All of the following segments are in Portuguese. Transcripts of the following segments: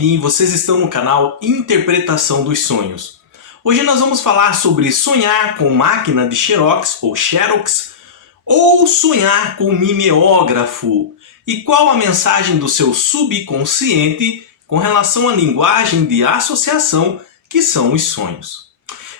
Jobim e vocês estão no canal Interpretação dos Sonhos. Hoje nós vamos falar sobre sonhar com máquina de Xerox ou Xerox ou sonhar com mimeógrafo e qual a mensagem do seu subconsciente com relação à linguagem de associação que são os sonhos.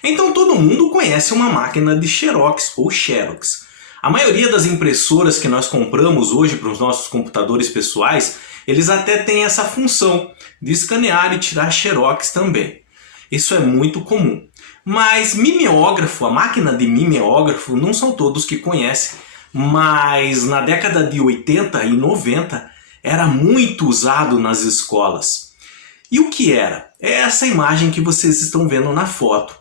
Então todo mundo conhece uma máquina de Xerox ou Xerox. A maioria das impressoras que nós compramos hoje para os nossos computadores pessoais, eles até têm essa função de escanear e tirar Xerox também. Isso é muito comum. Mas mimeógrafo, a máquina de mimeógrafo, não são todos que conhecem. Mas na década de 80 e 90 era muito usado nas escolas. E o que era? É essa imagem que vocês estão vendo na foto.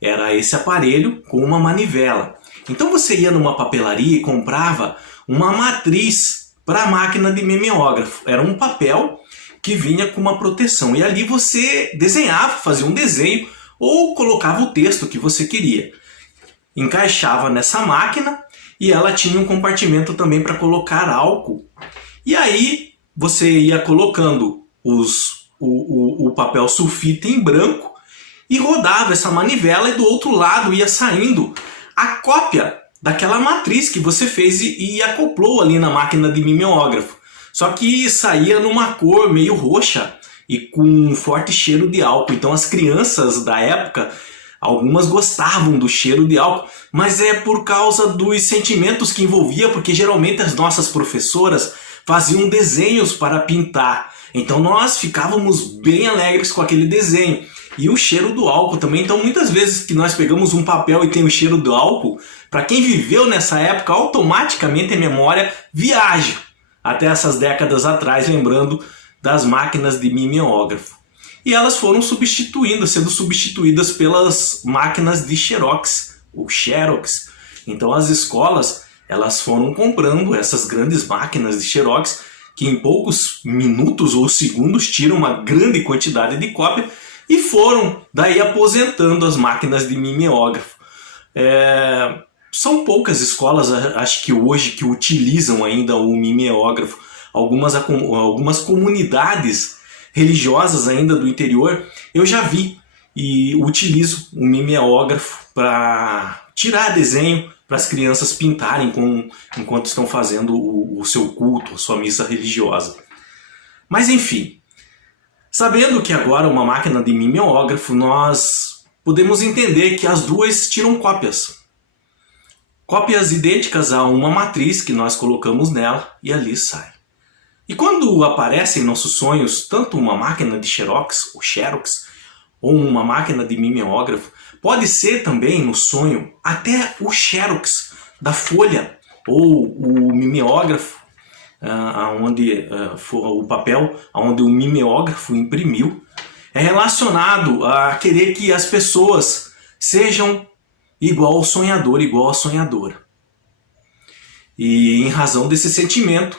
Era esse aparelho com uma manivela. Então você ia numa papelaria e comprava uma matriz para a máquina de mimeógrafo. Era um papel que vinha com uma proteção. E ali você desenhava, fazia um desenho ou colocava o texto que você queria. Encaixava nessa máquina e ela tinha um compartimento também para colocar álcool. E aí você ia colocando o papel sulfite em branco e rodava essa manivela e do outro lado ia saindo a cópia daquela matriz que você fez e acoplou ali na máquina de mimeógrafo. Só que saía numa cor meio roxa e com um forte cheiro de álcool. Então as crianças da época, algumas gostavam do cheiro de álcool, mas é por causa dos sentimentos que envolvia, porque geralmente as nossas professoras faziam desenhos para pintar. Então nós ficávamos bem alegres com aquele desenho. E o cheiro do álcool também. Então muitas vezes que nós pegamos um papel e tem o cheiro do álcool, para quem viveu nessa época, automaticamente a memória viaja até essas décadas atrás, lembrando das máquinas de mimeógrafo. E elas foram sendo substituídas pelas máquinas de Xerox, ou Xerox. Então as escolas elas foram comprando essas grandes máquinas de Xerox, que em poucos minutos ou segundos tiram uma grande quantidade de cópia, e foram daí aposentando as máquinas de mimeógrafo. São poucas escolas, acho que hoje, que utilizam ainda o mimeógrafo. Algumas comunidades religiosas ainda do interior, eu já vi e utilizo o mimeógrafo para tirar desenho para as crianças pintarem enquanto estão fazendo o seu culto, a sua missa religiosa. Mas enfim, sabendo que agora uma máquina de mimeógrafo, nós podemos entender que as duas tiram cópias. Cópias idênticas a uma matriz que nós colocamos nela e ali sai. E quando aparece em nossos sonhos tanto uma máquina de Xerox, ou Xerox, ou uma máquina de mimeógrafo, pode ser também no sonho até o Xerox da folha, ou o mimeógrafo, onde o papel onde o mimeógrafo imprimiu, é relacionado a querer que as pessoas sejam igual ao sonhador, igual à sonhadora. E em razão desse sentimento,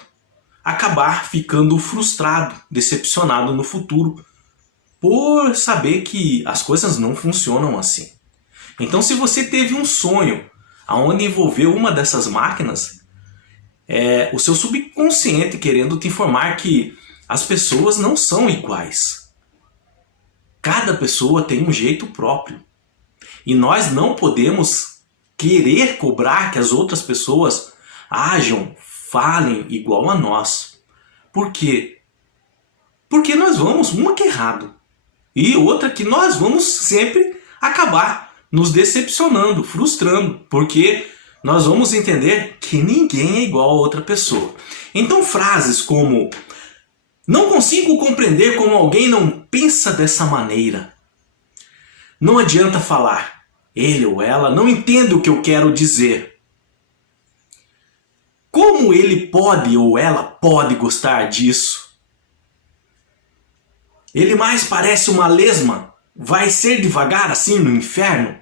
acabar ficando frustrado, decepcionado no futuro, por saber que as coisas não funcionam assim. Então se você teve um sonho onde envolveu uma dessas máquinas, o seu subconsciente querendo te informar que as pessoas não são iguais. Cada pessoa tem um jeito próprio. E nós não podemos querer cobrar que as outras pessoas ajam, falem igual a nós. Por quê? Porque nós vamos, uma que é errado, e outra que nós vamos sempre acabar nos decepcionando, frustrando, porque nós vamos entender que ninguém é igual a outra pessoa. Então frases como: não consigo compreender como alguém não pensa dessa maneira. Não adianta falar, ele ou ela não entende o que eu quero dizer. Como ele pode ou ela pode gostar disso? Ele mais parece uma lesma, vai ser devagar assim no inferno?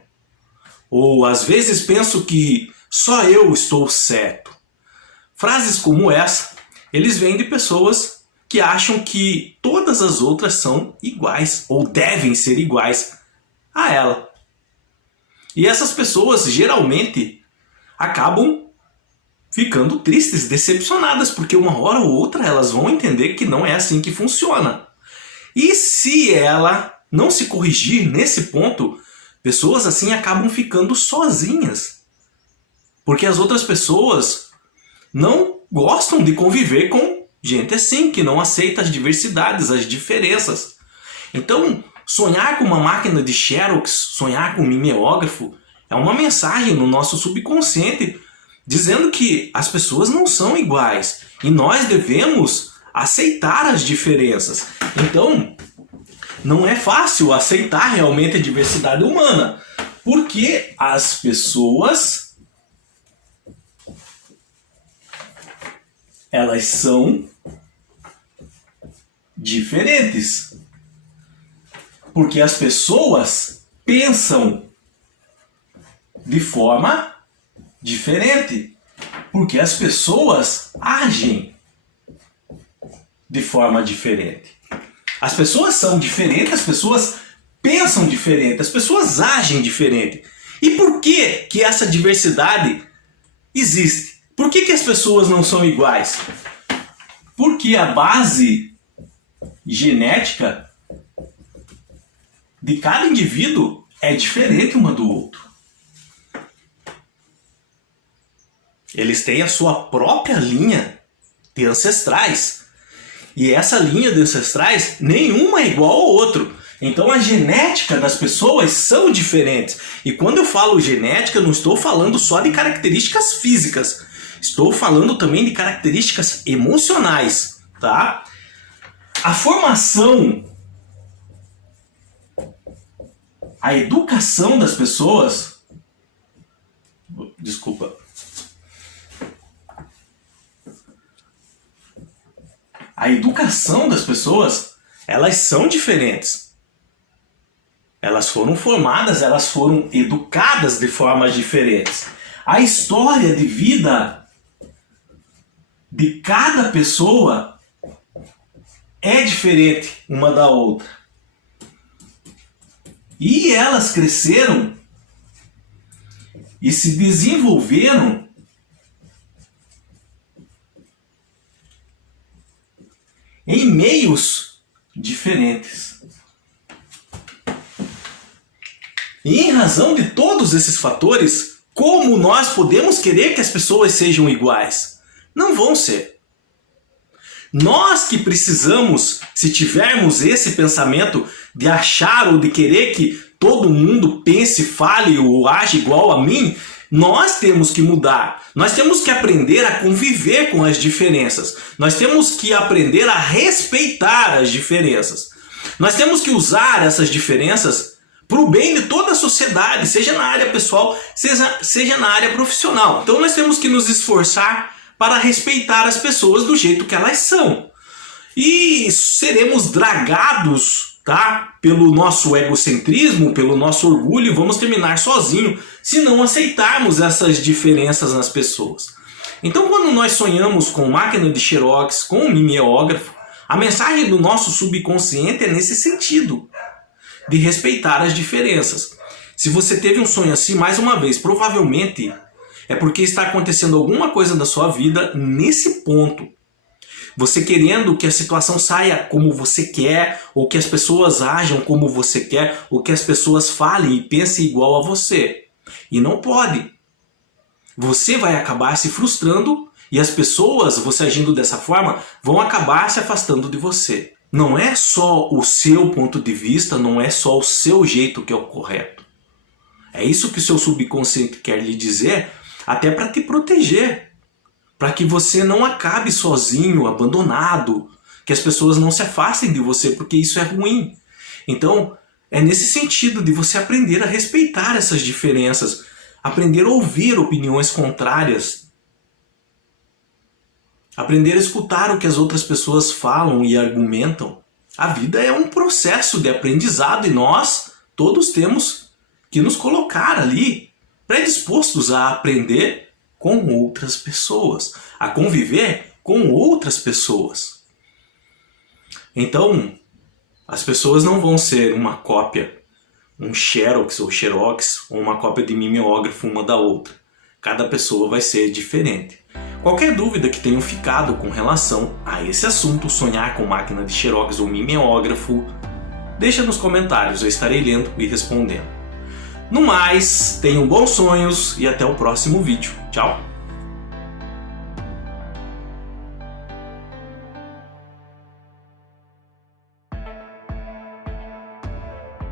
Ou às vezes penso que só eu estou certo. Frases como essa, eles vêm de pessoas que acham que todas as outras são iguais, ou devem ser iguais a ela. E essas pessoas geralmente acabam ficando tristes, decepcionadas, porque uma hora ou outra elas vão entender que não é assim que funciona. E se ela não se corrigir nesse ponto, pessoas assim acabam ficando sozinhas. Porque as outras pessoas não gostam de conviver com gente assim, que não aceita as diversidades, as diferenças. Então, sonhar com uma máquina de Xerox, sonhar com um mimeógrafo, é uma mensagem no nosso subconsciente dizendo que as pessoas não são iguais e nós devemos aceitar as diferenças. Então, não é fácil aceitar realmente a diversidade humana, porque as pessoas, elas são diferentes. Porque as pessoas pensam de forma diferente. Porque as pessoas agem de forma diferente. As pessoas são diferentes, as pessoas pensam diferente, as pessoas agem diferente. E por que que essa diversidade existe? Por que que as pessoas não são iguais? Porque a base genética de cada indivíduo é diferente uma do outro. Eles têm a sua própria linha de ancestrais. E essa linha de ancestrais, nenhuma é igual ao outro. Então a genética das pessoas são diferentes. E quando eu falo genética, não estou falando só de características físicas. Estou falando também de características emocionais, tá? A formação, a educação das pessoas... Desculpa. A educação das pessoas, elas são diferentes. Elas foram formadas, elas foram educadas de formas diferentes. A história de vida de cada pessoa é diferente uma da outra. E elas cresceram e se desenvolveram em meios diferentes. E em razão de todos esses fatores, como nós podemos querer que as pessoas sejam iguais? Não vão ser. Nós que precisamos, se tivermos esse pensamento de achar ou de querer que todo mundo pense, fale ou age igual a mim, nós temos que mudar. Nós temos que aprender a conviver com as diferenças. Nós temos que aprender a respeitar as diferenças. Nós temos que usar essas diferenças para o bem de toda a sociedade, seja na área pessoal, seja na área profissional. Então nós temos que nos esforçar para respeitar as pessoas do jeito que elas são. E seremos dragados, tá, pelo nosso egocentrismo, pelo nosso orgulho, e vamos terminar sozinhos se não aceitarmos essas diferenças nas pessoas. Então quando nós sonhamos com máquina de Xerox, com um mimeógrafo, a mensagem do nosso subconsciente é nesse sentido, de respeitar as diferenças. Se você teve um sonho assim, mais uma vez, provavelmente é porque está acontecendo alguma coisa da sua vida nesse ponto. Você querendo que a situação saia como você quer, ou que as pessoas ajam como você quer, ou que as pessoas falem e pensem igual a você. E não pode. Você vai acabar se frustrando e as pessoas, você agindo dessa forma, vão acabar se afastando de você. Não é só o seu ponto de vista, não é só o seu jeito que é o correto. É isso que o seu subconsciente quer lhe dizer, até para te proteger. Para que você não acabe sozinho, abandonado, que as pessoas não se afastem de você, porque isso é ruim. Então, é nesse sentido de você aprender a respeitar essas diferenças, aprender a ouvir opiniões contrárias, aprender a escutar o que as outras pessoas falam e argumentam. A vida é um processo de aprendizado e nós todos temos que nos colocar ali, predispostos a aprender com outras pessoas, a conviver com outras pessoas. Então, as pessoas não vão ser uma cópia, um Xerox ou Xerox, ou uma cópia de mimeógrafo uma da outra. Cada pessoa vai ser diferente. Qualquer dúvida que tenham ficado com relação a esse assunto, sonhar com máquina de xerox ou mimeógrafo, deixa nos comentários, eu estarei lendo e respondendo. No mais, tenham bons sonhos e até o próximo vídeo. Tchau!